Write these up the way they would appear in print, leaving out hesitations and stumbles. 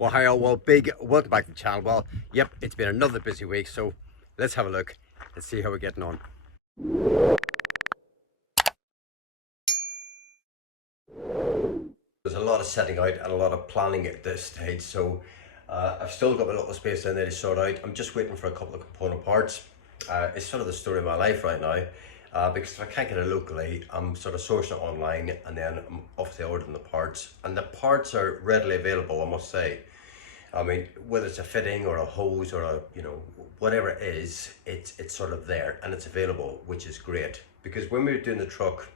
Well, hi all, well, big welcome back to the channel. Well, yep, it's been another busy week, so let's have a look and see how we're getting on. There's a lot of setting out and a lot of planning at this stage, so I've still got a lot of space down there to sort out. I'm just waiting for a couple of component parts. It's sort of the story of my life right now, because if I can't get it locally, I'm sort of sourcing it online, and then I'm obviously ordering the parts, and the parts are readily available, I must say. I mean, whether it's a fitting or a hose or a, whatever it is, it's sort of there and it's available, which is great. Because when we were doing the truck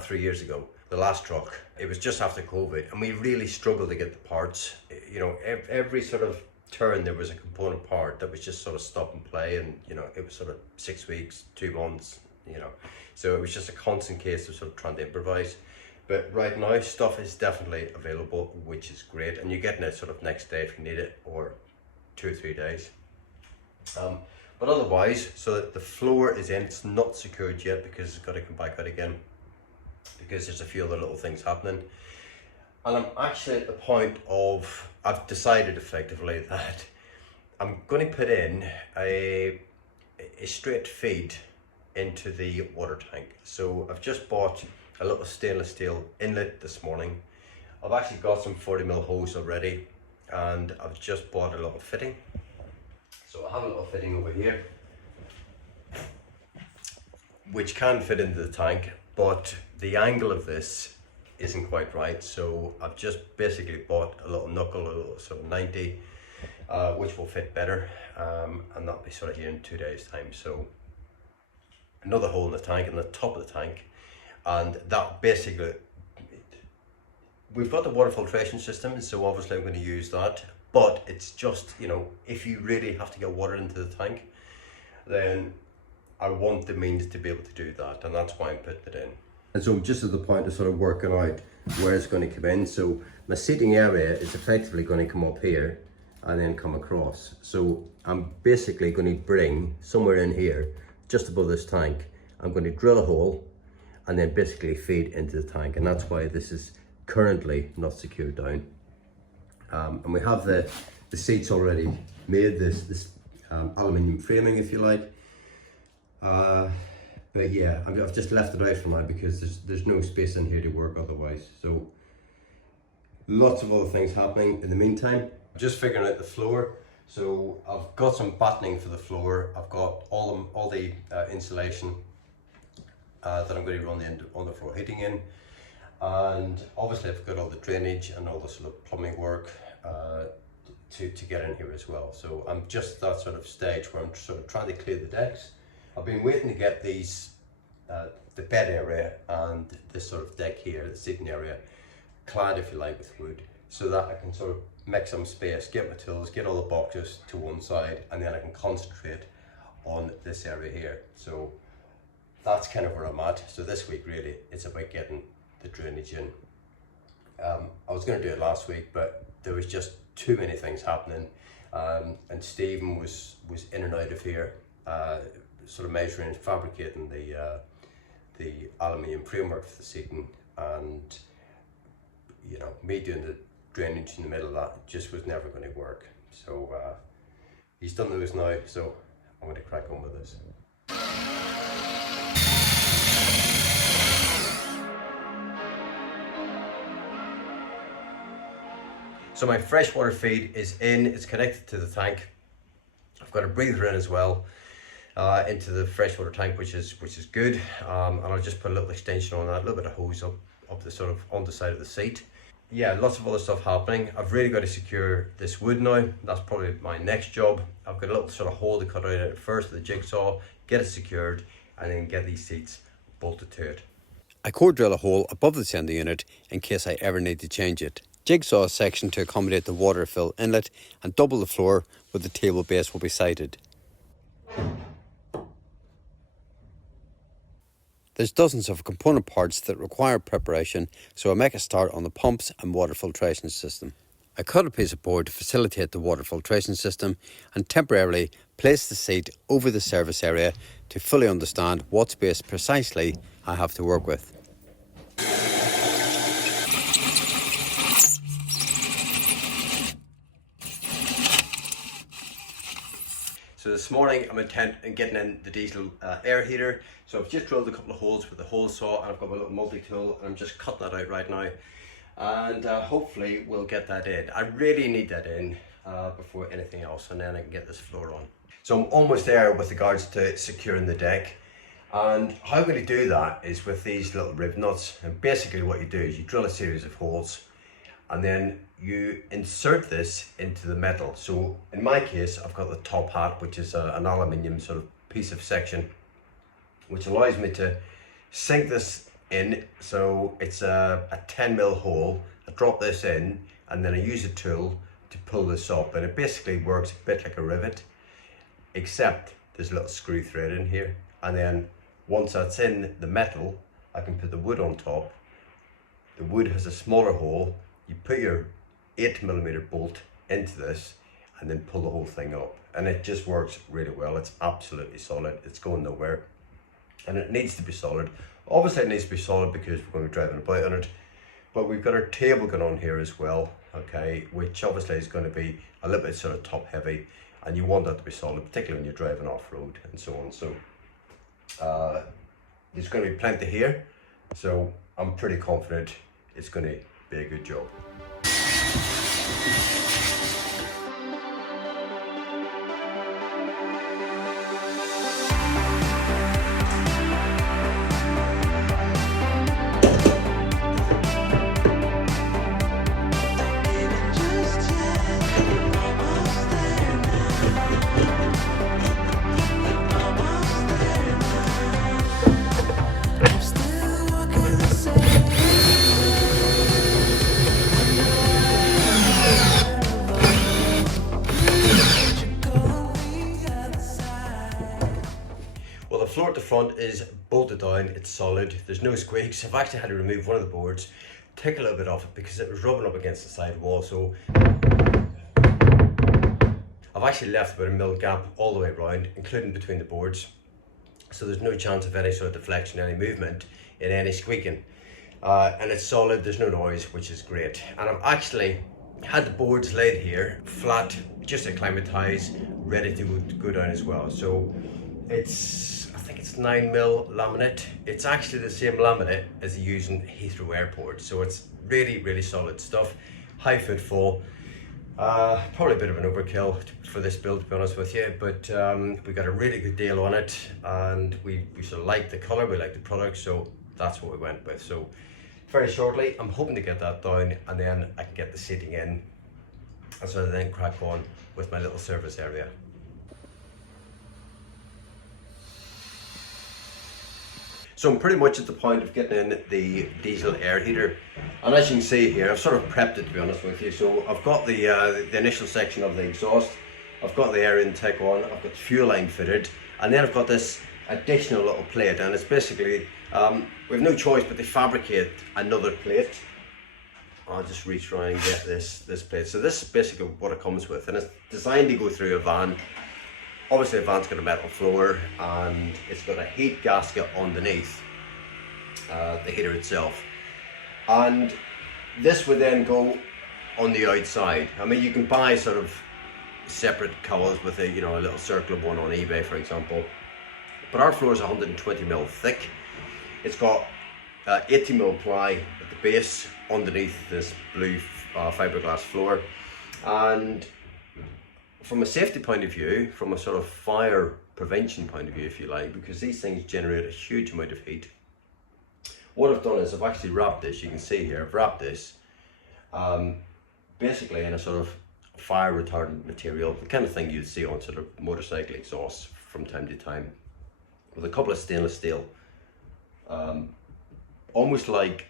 3 years ago, the last truck, it was just after COVID, and we really struggled to get the parts. Every sort of turn there was a component part that was just sort of stop and play, and it was sort of 6 weeks, 2 months, so it was just a constant case of sort of trying to improvise. But right now, stuff is definitely available, which is great. And you're getting it sort of next day if you need it, or 2 or 3 days. But otherwise, so that the floor is in, it's not secured yet because it's got to come back out again, because there's a few other little things happening. And I'm actually at the point of, I've decided effectively that I'm going to put in a straight feed into the water tank. So I've just bought a little stainless steel inlet this morning. I've actually got some 40mm hose already, and I've just bought a little fitting. So I have a little fitting over here, which can fit into the tank, but the angle of this isn't quite right. So I've just basically bought a little knuckle, a little sort of 90, which will fit better, and that'll be sort of here in 2 days' time. So another hole in the tank, in the top of the tank. And that basically, we've got the water filtration system, so obviously I'm going to use that. But it's just, if you really have to get water into the tank, then I want the means to be able to do that, and that's why I'm putting it in. And so I'm just at the point of sort of working out where it's going to come in. So my seating area is effectively going to come up here and then come across. So I'm basically going to bring somewhere in here, just above this tank, I'm going to drill a hole and then basically feed into the tank, and that's why this is currently not secured down. And we have the seats already made, this aluminium framing, if you like. But yeah, I've just left it out for now because there's no space in here to work otherwise. So lots of other things happening in the meantime. Just figuring out the floor. So I've got some battening for the floor. I've got all the insulation that I'm going to run the underfloor heating in, and obviously I've got all the drainage and all the sort of plumbing work to get in here as well. So I'm just at that sort of stage where I'm sort of trying to clear the decks. I've been waiting to get these, the bed area and this sort of deck here, the seating area, clad, if you like, with wood, so that I can sort of make some space, get my tools, get all the boxes to one side, and then I can concentrate on this area here. So that's kind of where I'm at. So this week really it's about getting the drainage in. I was going to do it last week, but there was just too many things happening, and Stephen was in and out of here, sort of measuring, fabricating the aluminium framework for the seating, and me doing the drainage in the middle of that just was never going to work. So he's done those now, so I'm going to crack on with this. So my freshwater feed is in, it's connected to the tank. I've got a breather in as well into the freshwater tank, which is good. And I'll just put a little extension on that, a little bit of hose up the sort of on the side of the seat. Yeah, lots of other stuff happening. I've really got to secure this wood now. That's probably my next job. I've got a little sort of hole to cut out at first with the jigsaw, get it secured, and then get these seats bolted to it. I core drill a hole above the centre unit in case I ever need to change it. Jigsaw a section to accommodate the water fill inlet, and double the floor where the table base will be sited. There's dozens of component parts that require preparation, so I make a start on the pumps and water filtration system. I cut a piece of board to facilitate the water filtration system and temporarily place the seat over the service area to fully understand what space precisely I have to work with. So this morning I'm intent on getting in the diesel air heater. So I've just drilled a couple of holes with the hole saw, and I've got my little multi-tool, and I'm just cutting that out right now. And hopefully we'll get that in. I really need that in before anything else, and then I can get this floor on. So I'm almost there with regards to securing the deck. And how I'm going to do that is with these little rib nuts. And basically what you do is you drill a series of holes, and then you insert this into the metal. So in my case, I've got the top hat, which is an aluminium sort of piece of section, which allows me to sink this in. So it's a 10mm hole. I drop this in, and then I use a tool to pull this up, and it basically works a bit like a rivet, except there's a little screw thread in here. And then once that's in the metal, I can put the wood on top. The wood has a smaller hole. You put your 8mm bolt into this and then pull the whole thing up, and it just works really well. It's absolutely solid. It's going nowhere, and it needs to be solid. Obviously it needs to be solid because we're going to be driving about on it, but we've got our table going on here as well, okay, which obviously is going to be a little bit sort of top heavy, and you want that to be solid, particularly when you're driving off-road and so on. So there's going to be plenty here, so I'm pretty confident it's going to be a good job. The floor at the front is bolted down, it's solid, there's no squeaks. I've actually had to remove one of the boards, take a little bit off it because it was rubbing up against the side wall, so I've actually left about a mil gap all the way around, including between the boards, so there's no chance of any sort of deflection, any movement in any squeaking. And it's solid, there's no noise, which is great. And I've actually had the boards laid here, flat, just acclimatized, ready to go down as well. So I think it's 9mm laminate. It's actually the same laminate as you use in Heathrow Airport. So it's really, really solid stuff. High footfall. Probably a bit of an overkill for this build, to be honest with you, but we got a really good deal on it, and we sort of like the color, we like the product, so that's what we went with. So very shortly, I'm hoping to get that down, and then I can get the seating in, and so then crack on with my little service area. So I'm pretty much at the point of getting in the diesel air heater, and as you can see here, I've sort of prepped it, to be honest with you. So I've got the initial section of the exhaust, I've got the air intake on, I've got the fuel line fitted, and then I've got this additional little plate, and it's basically, we have no choice but to fabricate another plate. I'll just reach around and get this plate. So this is basically what it comes with, and it's designed to go through a van. Obviously the van's got a metal floor, and it's got a heat gasket underneath the heater itself. And this would then go on the outside. I mean, you can buy sort of separate covers with a little circular one on eBay, for example. But our floor is 120mm thick. It's got 80mm ply at the base underneath this blue fiberglass floor. And from a safety point of view, from a sort of fire prevention point of view, if you like, because these things generate a huge amount of heat, what I've done is I've actually wrapped this, you can see here, I've wrapped this basically in a sort of fire retardant material, the kind of thing you'd see on sort of motorcycle exhausts from time to time, with a couple of stainless steel, almost like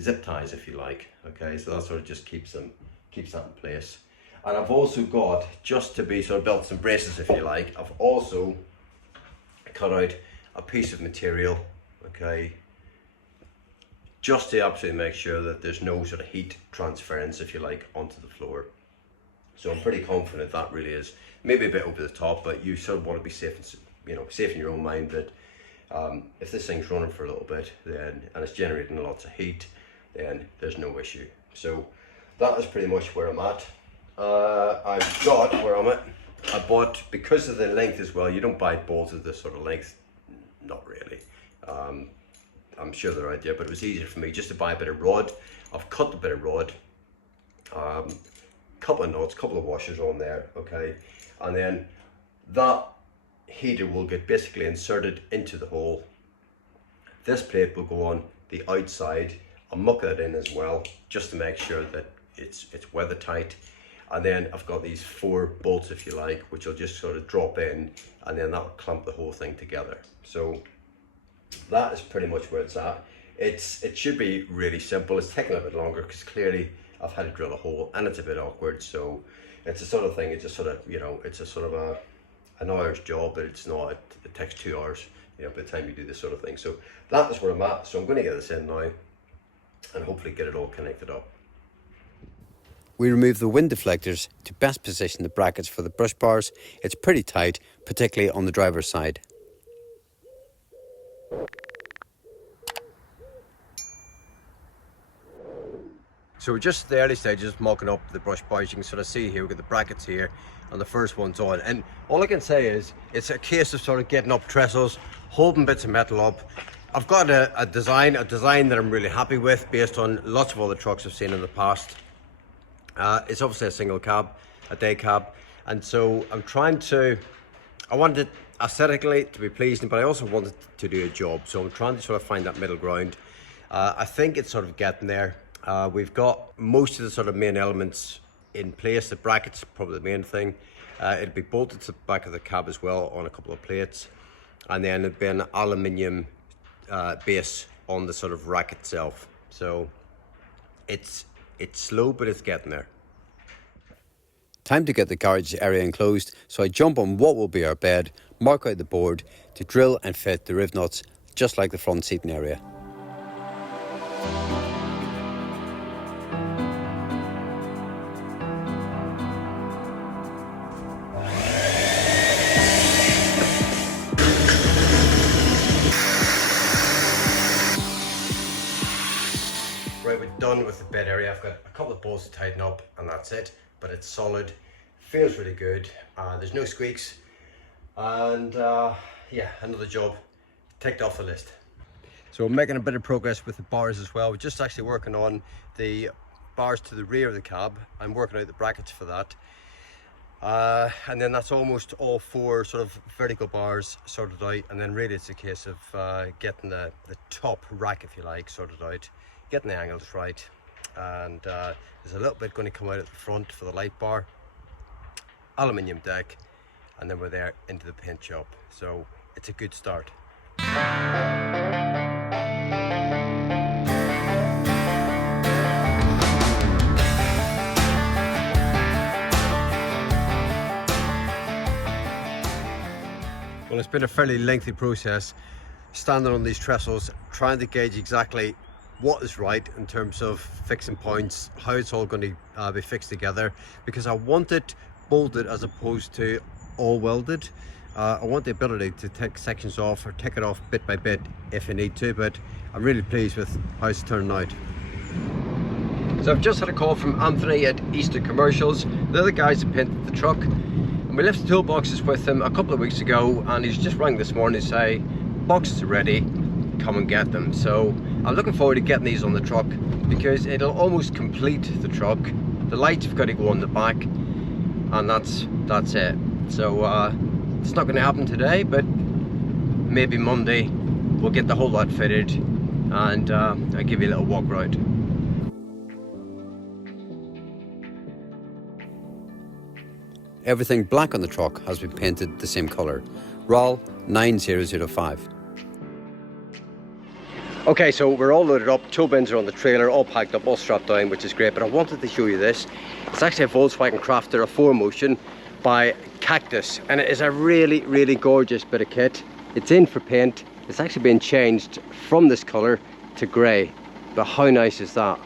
zip ties, if you like. Okay, so that sort of just keeps that in place. And I've also got, just to be sort of belts and braces, if you like, I've also cut out a piece of material, okay, just to absolutely make sure that there's no sort of heat transference, if you like, onto the floor. So I'm pretty confident that really is maybe a bit over the top, but you sort of want to be safe, safe in your own mind that if this thing's running for a little bit, then and it's generating lots of heat, then there's no issue. So that is pretty much where I'm at. I've got where I'm at. I bought, because of the length as well, you don't buy bolts of this sort of length, not really. I'm sure they're out there, but it was easier for me just to buy a bit of rod. I've cut the bit of rod, couple of nuts, couple of washers on there, okay, and then that heater will get basically inserted into the hole. This plate will go on the outside. I'll muck that in as well, just to make sure that it's weather tight. And then I've got these 4 bolts, if you like, which will just sort of drop in, and then that will clamp the whole thing together. So that is pretty much where it's at. It should be really simple. It's taking a bit longer because clearly I've had to drill a hole and it's a bit awkward. So it's a sort of thing, it's just sort of, you know, it's a sort of an hour's job, but it's not, it takes 2 hours, you know, by the time you do this sort of thing. So that is where I'm at. So I'm going to get this in now and hopefully get it all connected up. We remove the wind deflectors to best position the brackets for the brush bars. It's pretty tight, particularly on the driver's side. So we're just at the early stages of mocking up the brush bars. You can sort of see here, we've got the brackets here and the first one's on. And all I can say is it's a case of sort of getting up trestles, holding bits of metal up. I've got a design that I'm really happy with based on lots of other trucks I've seen in the past. It's obviously a single cab, a day cab. And so I wanted it aesthetically to be pleasing, but I also wanted to do a job. So I'm trying to sort of find that middle ground. I think it's sort of getting there. We've got most of the sort of main elements in place. The brackets are probably the main thing. It'll be bolted to the back of the cab as well on a couple of plates. And then it'll be an aluminium base on the sort of rack itself. So it's slow, but it's getting there. Time to get the garage area enclosed, so I jump on what will be our bed, mark out the board to drill and fit the riv nuts, just like the front seating area. Right, we're done with the bed area. I've got a couple of bolts to tighten up and that's it, but it's solid, feels really good. There's no squeaks, and yeah, another job ticked off the list. So we're making a bit of progress with the bars as well. We're just actually working on the bars to the rear of the cab. I'm working out the brackets for that. And then that's almost all 4 sort of vertical bars sorted out, and then really it's a case of getting the top rack, if you like, sorted out, getting the angles right, and there's a little bit going to come out at the front for the light bar, aluminium deck, and then we're there into the paint shop. So it's a good start. Well, it's been a fairly lengthy process, standing on these trestles, trying to gauge exactly what is right in terms of fixing points, how it's all going to be fixed together, because I want it bolted as opposed to all welded. I want the ability to take sections off or take it off bit by bit if I need to, but I'm really pleased with how it's turning out. So I've just had a call from Anthony at Easter Commercials. They're the guys that painted the truck. And we left the toolboxes with him a couple of weeks ago, and he's just rang this morning to say, boxes are ready, come and get them. So I'm looking forward to getting these on the truck because it'll almost complete the truck. The lights have got to go on the back, and that's it. So it's not going to happen today, but maybe Monday we'll get the whole lot fitted, and I'll give you a little walk around. Everything black on the truck has been painted the same colour, RAL 9005. Okay, so we're all loaded up, tow bins are on the trailer, all packed up, all strapped down, which is great, but I wanted to show you this. It's actually a Volkswagen Crafter, a 4Motion by Cactus, and it is a really, really gorgeous bit of kit. It's in for paint. It's actually been changed from this colour to grey, but how nice is that?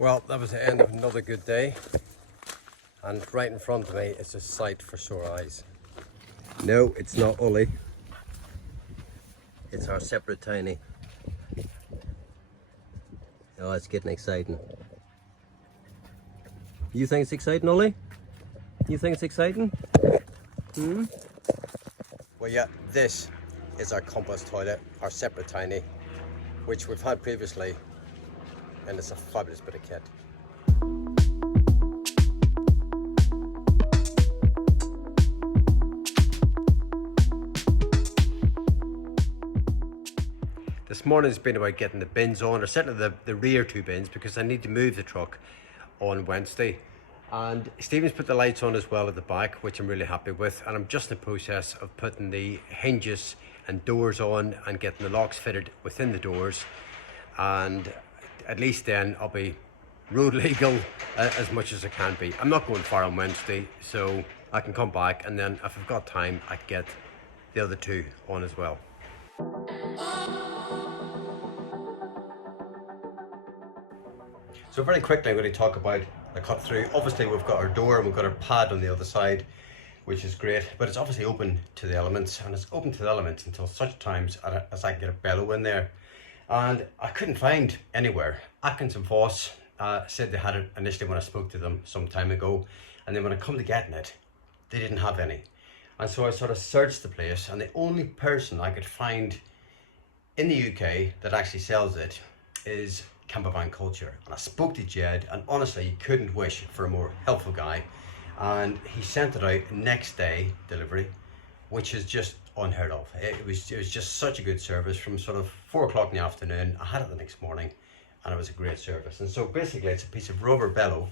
Well, that was the end of another good day, and right in front of me is a sight for sore eyes. No, it's not Ollie. It's our separate Tiny. Oh, it's getting exciting. You think it's exciting, Ollie? You think it's exciting? Hmm? Well, yeah, this is our compass toilet, our separate Tiny, which we've had previously, and it's a fabulous bit of kit. This morning's been about getting the bins on, or certainly the rear two bins, because I need to move the truck on Wednesday. And Stephen's put the lights on as well at the back, which I'm really happy with. And I'm just in the process of putting the hinges and doors on and getting the locks fitted within the doors. And at least then I'll be road legal as much as I can be. I'm not going far on Wednesday, so I can come back, and then if I've got time, I can get the other two on as well. So very quickly I'm going to talk about the cut through. Obviously we've got our door and we've got our pad on the other side, which is great, but it's obviously open to the elements, and it's open to the elements until such times as I can get a bellow in there. And I couldn't find anywhere. Atkins and Voss said they had it initially when I spoke to them some time ago, and then when I come to getting it, they didn't have any. And so I sort of searched the place, and the only person I could find in the UK that actually sells it is Campervan Culture. And I spoke to Jed, and honestly you couldn't wish for a more helpful guy, and he sent it out next day delivery, which is just unheard of. It was just such a good service from sort of 4 o'clock in the afternoon. I had it the next morning, and it was a great service. And so basically it's a piece of rubber bellow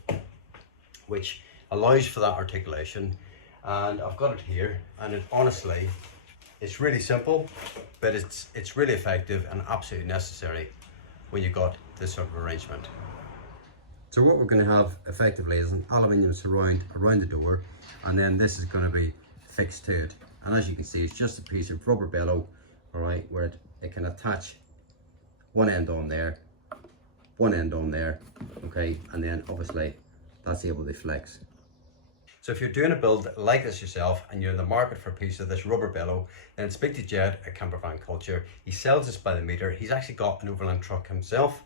which allows for that articulation, and I've got it here, and it honestly, it's really simple, but it's really effective and absolutely necessary when you've got this sort of arrangement. So what we're going to have effectively is an aluminium surround around the door, and then this is going to be fixed to it. And as you can see, it's just a piece of rubber bellow, all right, where it can attach one end on there, one end on there, okay, and then obviously that's able to flex. So if you're doing a build like this yourself and you're in the market for a piece of this rubber bellow, then speak to Jed at Campervan Culture. He sells this by the meter. He's actually got an Overland truck himself,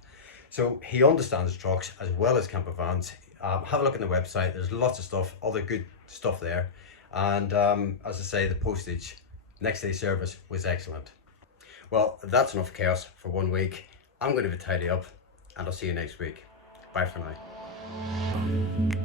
so he understands trucks as well as campervans. Have a look on the website. There's lots of stuff, other good stuff there. And as I say, the postage, next day service was excellent. Well, that's enough chaos for 1 week. I'm going to tidy up, and I'll see you next week. Bye for now.